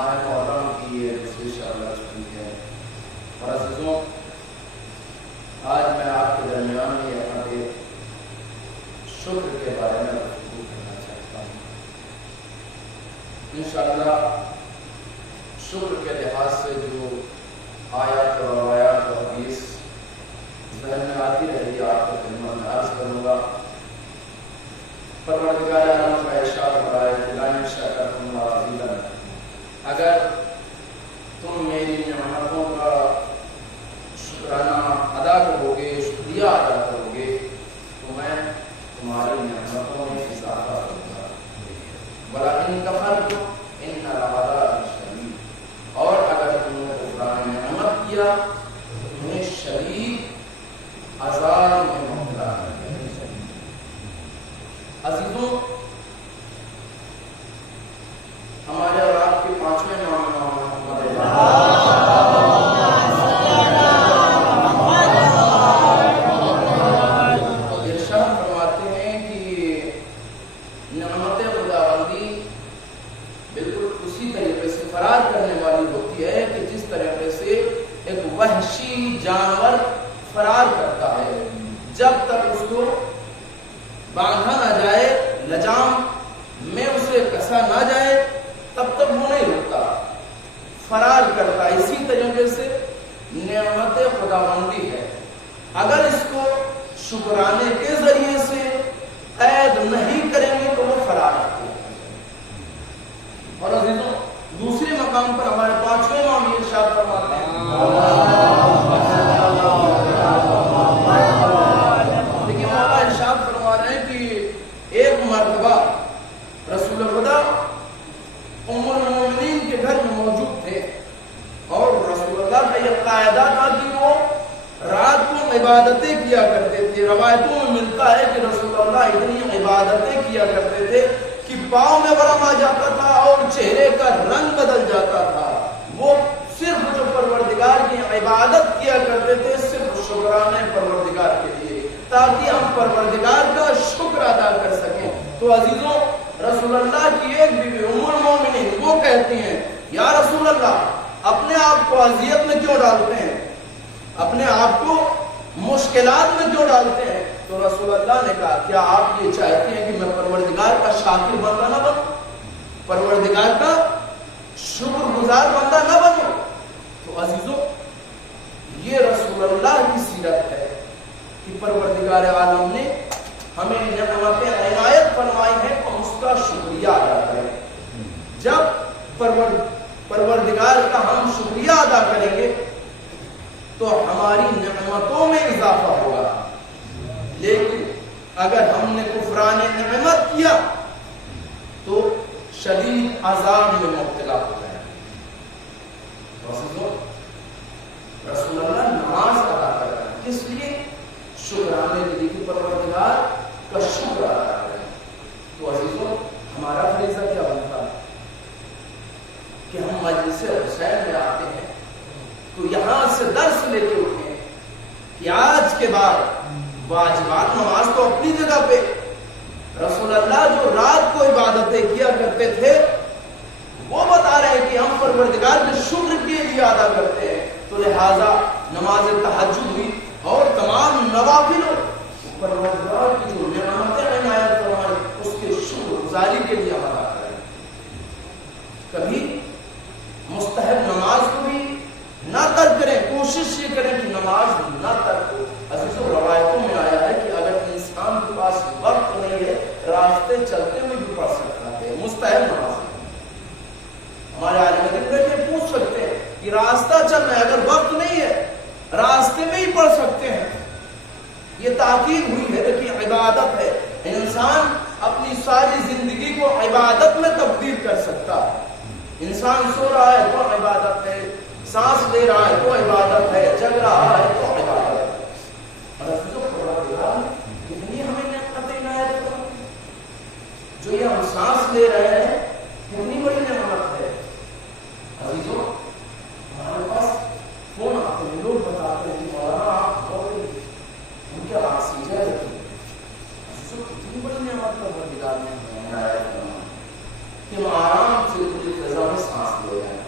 ماہ محرم کی یہ دوسری شب چھٹی ہے. اور عزیزوں، آج میں آپ کے درمیان میں یہاں پہ شکر کے بارے میں گفتگو کرنا چاہتا ہوں. انشاءاللہ شکر کے لحاظ سے جو آیات اور روایات اور حدیث ذہن میں آتی رہے گی آپ کو خدمت میں عرض کروں گا. پروردگار عالم کا ارشاد فرمائے لئن شکرتم لأزیدنکم، اگر تم میری نعمتوں کا شکرانہ ادا کرو گے، شکریہ ادا کرو گے، تو میں تمہاری نعمتوں میں اضافہ کروں گا. وَلَئِن كَفَرْتُمْ إِنَّ الْعَذَابَ لَشَدِيدٌ، اور اگر تم نے کفران نعمت کیا تو تمہیں شدید عذاب میں مبتلا کر دیا. عزیزوں، ہمارے اور آپ کے پانچویں نام محمد ارشاد فرماتے ہیں کہ نعمت خداوندی بالکل اسی طریقے سے فرار کرنے والی ہوتی ہے کہ جس طریقے سے ایک وحشی جانور فرار کرتا ہے. جب تک اس کو باندھا نہ جائے، لجام میں اسے کسا نہ جائے، تب تک وہ نہیں رکتا، فرار کرتا. اسی طریقے سے نعمت خداوندی ہے، اگر اس کو شکرانے کے ذریعے سے قید نہیں کریں گے تو وہ فرار کرتے ہیں. اور عزیزوں، دوسرے مقام پر ہمارے پانچویں امام ارشاد فرماتے ہیں، لیکن مولا ارشاد فرما رہے ہیں کہ ایک مرتبہ رسول خدا ام المومنین کے گھر میں موجود تھے، اور رسول اللہ کا یہ قاعدہ تھا کہ وہ رات کو عبادتیں کیا کرتے تھے. روایتوں میں ملتا ہے کہ رسول اللہ اتنی عبادتیں کیا کرتے تھے کہ پاؤں میں ورم آ جاتا تھا اور چہرے کا رنگ بدل جاتا تھا. وہ صرف جو پروردگار کی عبادت کیا کرتے تھے صرف شکرانے پروردگار کے لیے، تاکہ ہم پروردگار کا شکر ادا کر سکیں. تو عزیزوں، رسول اللہ کی ایک بیوی ام المومنین وہ کہتی ہیں، یا رسول اللہ، اپنے آپ کو اذیت میں کیوں ڈالتے ہیں، اپنے آپ کو مشکلات میں کیوں ڈالتے ہیں؟ تو رسول اللہ نے کہا، کیا آپ یہ چاہتے ہیں کہ میں پروردگار کا شاکر بندہ نہ بنوں، پروردگار کا شکر گزار بندہ نہ بنوں؟ تو عزیزوں، یہ رسول اللہ کی سیرت ہے کہ پروردگار عالم نے ہمیں نعمتیں عنایت فرمائی ہیں تو اس کا شکریہ ادا کریں. جب پروردگار کا ہم شکریہ ادا کریں گے تو ہماری نعمتوں میں اضافہ ہوگا. لیکن اگر ہم نے کفران نعمت کیا تو شدید عذاب میں مبتلا ہو جائے. رسول اللہ نماز ادا کرتا ہے، کس لیے؟ شکرانے کے لیے کہ پروردگار کا شکر ادا کریں. تو عزیزوں، ہمارا فریضہ کیا بنتا ہے کہ ہم مجلس حسین میں آتے ہیں تو یہاں سے درس لے کے اٹھیں کہ آج کے بعد واجبات نماز تو اپنی جگہ پہ، رسول اللہ جو رات کو عبادتیں کیا کرتے تھے وہ بتا رہے ہیں کہ ہم پروردگار کے شکر کے لیے ادا کرتے ہیں. تو لہذا نماز تہجد ہوئی اور تمام نوافل پروردگار کی جو نعمتیں عنایت فرمائی اس کے شکر گزاری کے لیے ہم ادا کریں. کبھی مستحب نماز کو بھی نہ ترک کریں، کوشش یہ کریں کہ نماز نہ ترک ہو. عزیزوں، روایتوں میں آیا ہے کہ اگر انسان کے پاس وقت نہیں ہے راستے چلتے ہوئے بھی پڑھ سکتا ہے مستحب نماز. ہمارے عالم دین بیٹھے پوچھ سکتے ہیں کہ راستہ چل رہا ہے، اگر وقت نہیں ہے راستے میں ہی پڑھ سکتے ہیں. یہ تاکید ہوئی ہے کہ عبادت ہے، انسان اپنی ساری زندگی کو عبادت میں تبدیل کر سکتا ہے. انسان سو رہا ہے تو عبادت ہے، سانس لے رہا ہے تو عبادت ہے، جگ رہا ہے تو عبادت ہے. اور کتنی ہمیں نعمتیں عنایت فرمائی، جو یہ ہم سانس لے رہے ہیں کتنی بڑی نعمت ہے. عزیزوں، ہمارے پاس فون آتے ہیں، لوگ بتاتے ہیں کہ مولانا آپ ان کے آکسیجن کتنی بڑی نعمت پروردگار نے ہمیں عنایت فرمائی کہ ہم آرام سے پوری فضا میں سانس لے رہے ہیں.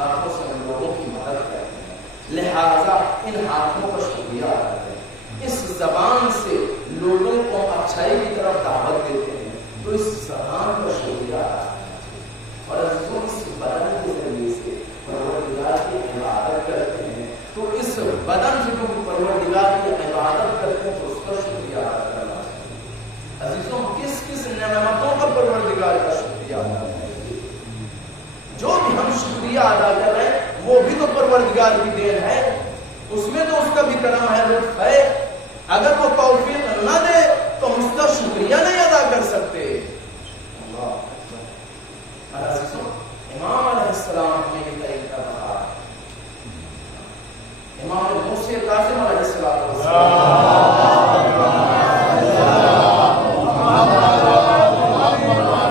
ہاتھوں سے ہم لوگوں کی مدد کرتے ہیں، لہذا ان ہاتھوں کا شکریہ ادا کریں۔ اس زبان سے لوگوں کو اچھائی کی طرف دعوت دیتے ہیں تو اس زبان کا شکریہ ادا کریں، اور اس بدن کے ذریعے سے پروردگار کی عبادت کرتے ہیں تو اس بدن سے جو پروردگار کی عبادت کرتے ہیں تو اس کا شکریہ ادا کرنا چاہیے۔ عزیزوں، کس کس نعمتوں کا پروردگار کا شکریہ ادا کریں؟ جو بھی ہم شکریہ ادا کر رہے ہیں وہ بھی تو پروردگار کی دین ہے، اس میں تو اس کا بھی کرم ہے، لطف ہے۔ اگر وہ توفیق نہ دے تو ہم اس کا شکریہ نہیں ادا کر سکتے۔ امام علیہ السلام نے یہ طریقہ بتایا، امام موسی کاظم علیہ السلام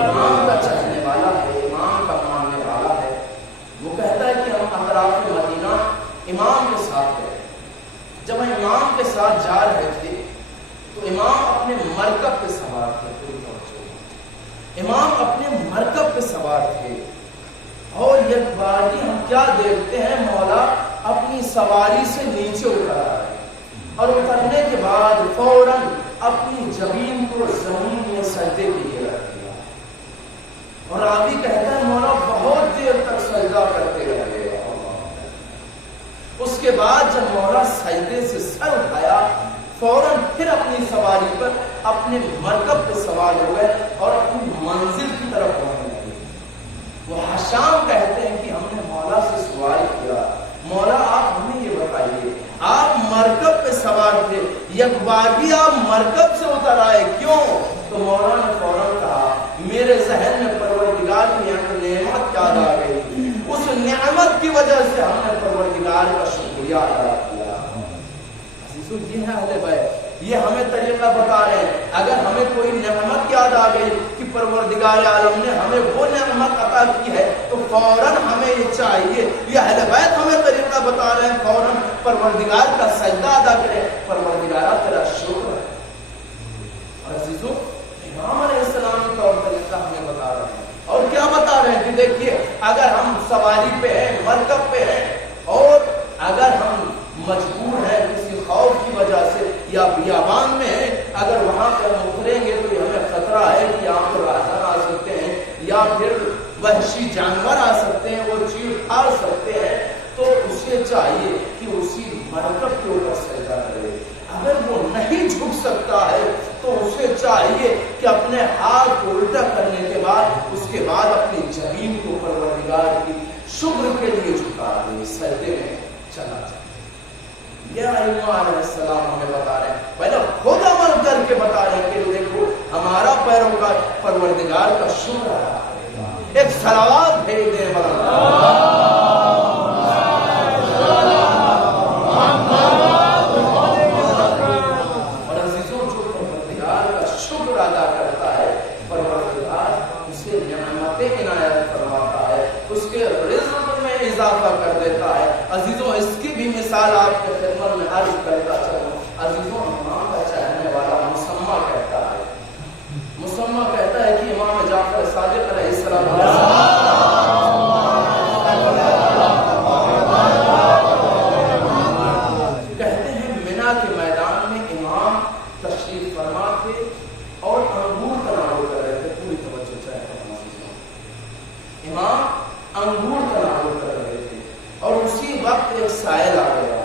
امام کا چاہنے والا ہے، امام کا ماننے والا ہے، وہ کہتا ہے کہ ہم اطراف مدینہ امام کے ساتھ گئے۔ جب ہم امام کے ساتھ جا رہے تھے تو امام اپنے مرکب پہ سوار تھے، امام اپنے مرکب پہ سوار تھے، اور یک باری ہم کیا دیکھتے ہیں، مولا اپنی سواری سے نیچے اتر آئے اور اترنے کے بعد فوراً اپنی جبین کو زمین میں سجدے کے لیے رکھ دیا، اور راوی کہتا ہے مولا بہت دیر تک سجدہ کرتے رہے۔ اس کے بعد جب مولا سجدے سے سر اٹھایا فوراً پھر اپنی سواری پر اپنے مرکب پہ سوار ہو گئے اور اپنی منزل کی طرف پہنچنے لگے۔ وہ حشام کہتے ہیں کہ ہم نے مولا سے سوال کیا، مولا آپ ہمیں یہ بتائیے، آپ مرکب پہ سوار تھے، یک بار بھی آپ مرکب سے اتر آئے کیوں؟ تو مولا نے فوراً کہا میرے ذہن میں پروردگار کی نعمت یاد آ گئی، اس نعمت کی وجہ سے ہم نے پروردگار کا شکریہ ادا کیا۔ یہ ہے اہل بیت، یہ ہمیں طریقہ بتا رہے ہیں۔ اگر ہمیں کوئی نعمت یاد آ گئی کہ پروردگار عالم نے ہمیں وہ نعمت عطا کی ہے تو فوراً ہمیں یہ چاہیے، یہ اہل بیت ہمیں طریقہ بتا رہے ہیں، فوراً پروردگار کا سجدہ ادا کریں، پروردگار تیرا شکر ہے۔ اور عزیزوں، امام علیہ السلام کا اور طریقہ ہمیں بتا رہے ہیں، اور کیا بتا رہے ہیں کہ دیکھیے اگر ہم سواری پہ ہیں، مرکب پہ ہیں، اور اگر ہم مجبور ہیں کسی خوف کی وجہ سے یا بیابان میں ہیں، اگر وہاں پر ہم اتریں گے تو ہمیں خطرہ ہے کہ یہاں پر راہزن آ سکتے ہیں یا پھر وحشی جانور آ سکتے ہیں، وہ چیڑ پھاڑ سکتے ہیں، تو اسے چاہیے کہ اسی مرکب کے اوپر سجدہ کرے۔ اگر وہ نہیں جھک سکتا ہے تو اسے چاہیے کہ اپنے ہاتھ کو الٹا کرنے کے بعد اس کے بعد اپنی جبین کو پروردگار کی شکر کے لیے جھکا دے، سجدے میں چلا جائے۔ یہ ائمہ علیہ السلام ہمیں بتا رہے ہیں، پہلے خود عمل کر کے بتا رہے ہیں کہ دیکھو ہمارا پیروکار پروردگار کا شکر ادا کرے گا۔ ایک صلوات بھیج دیں اور عزیزوں، جو پروردگار کا شکر ادا کرتا ہے پروردگار اسے نعمتیں عنایت فرماتا ہے، اس کے رزق میں اضافہ کر دیتا ہے۔ عزیزوں، اس کی بھی مثال آپ کے خدمت میں عرض کرتا چلوں۔ عزیزوں، امام کا چاہنے والا مسمع کہتا ہے، مسمع کہتا ہے کہ امام جعفر صادق علیہ السلام کہتے ہیں منا کے میدان میں امام تشریف فرما تھے اور انگور تناول کر رہے تھے۔ پوری توجہ چاہیے، امام انگور تناول کر رہے تھے اور اسی وقت ایک سائل آ گیا۔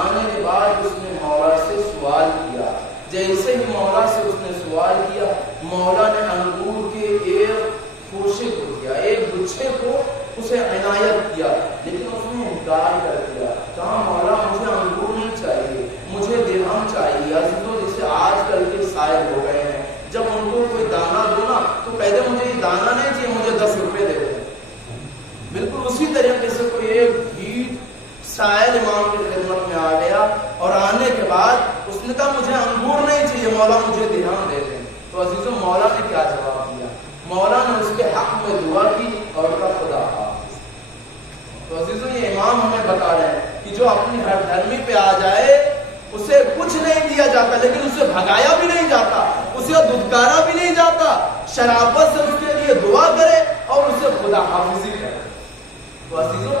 آنے کے بعد اس نے مولا سے سوال کیا، جیسے ہی مولا سے اس نے سوال کیا، مولا نے انگور کے ایک خوشے کو دیا، ایک گچھے کو اسے عنایت کیا، لیکن اس نے انکار کر دیا، کہا مولا مجھے انگور نہیں چاہیے، مجھے درہم چاہیے۔ عزیزوں، جیسے آج کل کے سائل ہو گئے ہیں، جب ان کو کوئی دانا دو نا تو کہتے مجھے یہ دانا نہیں چاہیے، مجھے 10 روپے دے دو۔ بالکل اسی طریقے سے کوئی ایک بھیڑ سائل امام کی خدمت میں آ گیا اور آنے کے بعد اس نے کہا مجھے انگور نہیں چاہیے، مولا مجھے درہم دے دیں۔ تو عزیزوں، مولا نے کیا جواب دیا؟ مولا نے اس کے حق میں دعا کی اور کہا خدا حافظ۔ تو عزیزوں، یہ امام ہمیں بتا رہے ہیں کہ جو اپنی ہر دھرمی پہ آ جائے اسے کچھ نہیں دیا جاتا، لیکن اسے بھگایا بھی نہیں جاتا، اسے دھتکارا بھی نہیں جاتا، شرافت سے اس کے لیے دعا کرے اور اسے خدا حافظی کرے۔ تو عزیزوں،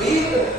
20।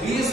20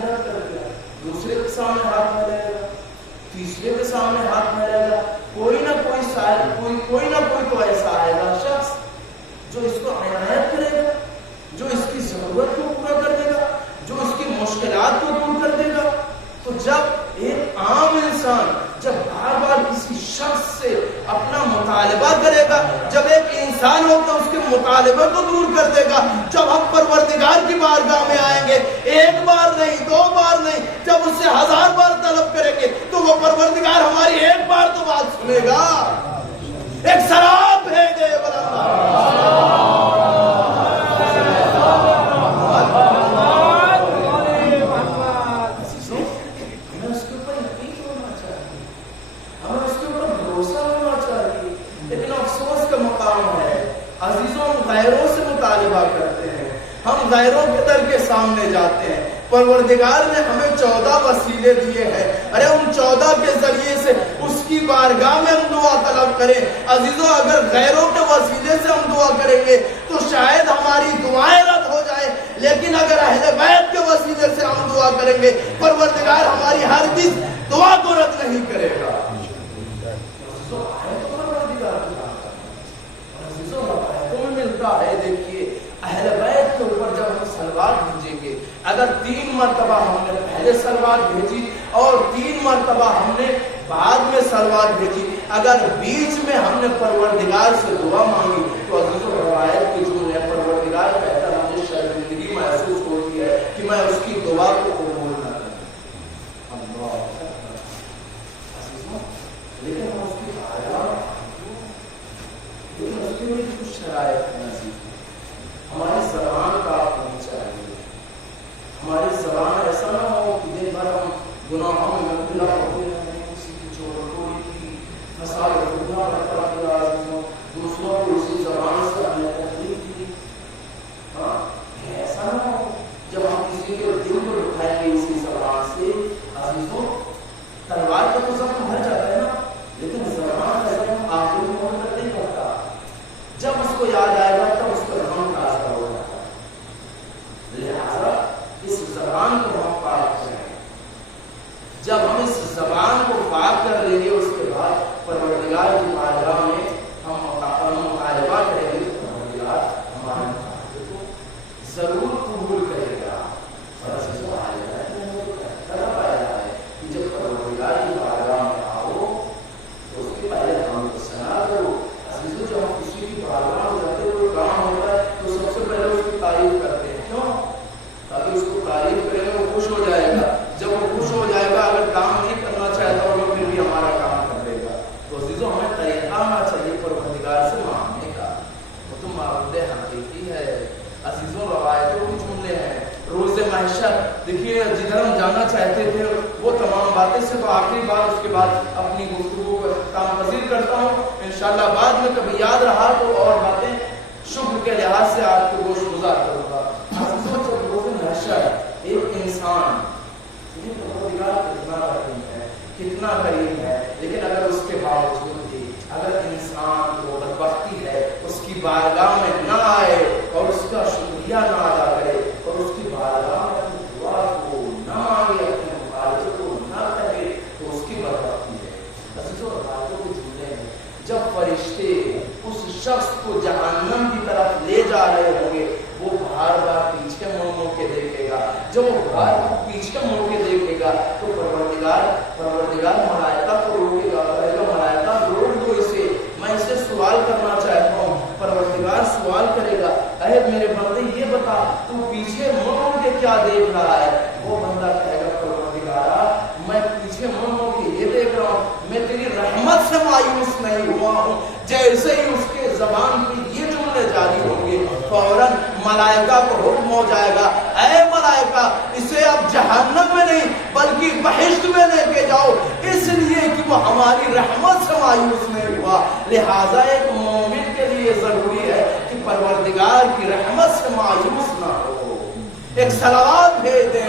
محنت کر کے دوسرے کے سامنے ہاتھ ملے گا, تیسرے کے سامنے ہاتھ ملے گا, کوئی نہ کوئی تو ایسا آئے گا شخص جو اس کو عنایت کرے گا, جو اس کی ضرورت کو پورا کر دے گا, جو اس کی مشکلات کو دور کر دے گا. تو جب ایک عام انسان جب بار بار کسی شخص سے اپنا مطالبہ کرے گا, جب ایک انسان ہو تو اس کے مطالبے کو دور کر دے گا, جب ہم پروردگار کی بارگاہ میں آئیں گے, ایک بار نہیں, دو بار نہیں, جب اس سے 1000 بار طلب کریں گے تو وہ پروردگار ہماری ایک بار تو بات سنے گا. ایک سراب بھیجے غیروں سے مطالبہ کرتے ہیں, ہم غیروں کے در کے سامنے جاتے ہیں. پروردگار نے ہمیں 14 وسیلے دیے ہیں, ارے ان 14 کے ذریعے سے اس کی بارگاہ میں ہم دعا طلب کریں. عزیزوں, اگر غیروں کے وسیلے سے ہم دعا کریں گے تو شاید ہماری دعائیں رد ہو جائیں, لیکن اگر اہل بیت کے وسیلے سے ہم دعا کریں گے پروردگار ہماری ہرگز دعا کو رد نہیں کرے گا. ہے دیکھیے اہل بیت کے اوپر جب ہم سلوات بھیجیں گے, اگر 3 مرتبہ ہم نے پہلے سلوات بھیجی اور 3 مرتبہ ہم نے بعد میں سلوات بھیجی, اگر بیچ میں ہم نے پروردگار سے دعا مانگی تو عزیزوں روایت کے جملے پروردگار کہتا ہے مجھے شرمندگی محسوس ہوتی ہے کہ میں اس کی دعا کو قبول نہ کروں. لیکن ہم اس کی اس کے لیے کچھ شرائط ہیں. ہماری زبان کا ہونی چاہیے, ہماری زبان ایسا نہ ہو کہ دن بھر ہم گناہوں میں مبتلا ہوتے ہیں, کسی کی چور چوری کی فساد گناہ برتا دیا, دوسروں کو اسی زبان سے ہم نے تکلیف دی. ہاں, ایسا نہ ہو جب ہم کسی کے دل کو اٹھائیں گے اسی زبان سے. عزیزوں, تلوار کا تو زخم بھر جاتا ہے نا, لیکن زبان کا زخم آخری موڑ تک نہیں پڑتا. جب اس کو یاد آئے گا تب اس کو غم تازہ ہو جاتا ہے. لہذا اس زبان کو ہم پاک کریں. جب ہم اس زبان کو پاک کر لیں گے اس کے بعد پروردگار کی بارگاہ میں ہم مطالبہ کریں گے تو پروردگار ہمارے مطالبے کو ضرور قبول کرے گا. اور ایسے جو طلب آیا ہے کہ جب پروردگار کی بارگاہ میں آؤ تو اس کے پہلے ہم کو سنا کرو. جب ہم کسی کی بارگاہ میں جاتے ہیں کوئی کام ہوتا ہے تو سب سے پہلے اس کی تعریف کرتے ہیں. کیوں؟ تاکہ اس کو تعریف کریں گے وہ خوش ہو جائے گا. جب وہ خوش ہو جائے گا, اگر کام نہیں کرنا چاہتا ہوگا پھر بھی ہمارا کام کر دے گا. تو عزیزوں, ہمیں طریقہ آنا چاہیے پروردگار سے مانگنے کا. وہ تو معبود حقیقی ہے. عزیزوں, روایتوں کے جملے ہیں. روز محشر دیکھیے, جدھر ہم جانا چاہتے تھے وہ تمام باتیں سے تو آخری بات, اس کے بعد اپنی گفتگو کو اختتام پذیر کرتا ہوں. انشاءاللہ بعد میں کبھی یاد رہا تو اور باتیں شکر کے لحاظ سے آپ کو گوش گزار کروں گا. جب روز محشر ایک انسان کتنا قریب ہے, لیکن اگر اس کے باوجود بھی اگر انسان کو بدبختی ہے اس کی بارگاہ میں نہ آئے اور اس کا شکریہ نہ ادا کرے اور اس کی بارگاہ میں اپنی دعا کو نہ مانگے, اپنے مطالبے کو نہ کرے تو اس کی بدبختی ہے. عزیزوں, باتوں کے جملے ہیں. جب فرشتے اس شخص کو جہنم کی طرف لے جا رہے ہوں گے وہ بار بار پیچھے مڑ کے دیکھے گا. جب وہ بار پیچھے مڑ کے دیکھے گا تو پروردگار ملائکہ کو روکے گا, کہے گا ملائکہ روک دو اسے, میں اسے سوال کرنا چاہتا ہوں. پروردگار سوال کرے گا, اے میرے بندے یہ بتا تو پیچھے مڑ کے کیا دیکھ رہا ہے. وہ بندہ کہے گا پروردگارا میں پیچھے مڑ کے یہ دیکھ رہا ہوں, میں تیری رحمت سے مایوس نہیں ہوا ہوں. جیسے ہی اس کے زبان پہ یہ جملے جاری ہوں گے فوراً ملائکہ کو حکم ہو جائے گا, اے ملائکہ اسے اب جہنم میں نہیں بلکہ بہشت میں لے کے جاؤ, اس لیے کہ وہ ہماری رحمت سے مایوس نہیں ہوا. لہٰذا ایک مومن کے لیے ضروری ہے کہ پروردگار کی رحمت سے مایوس نہ ہو. ایک صلوات بھیج دیں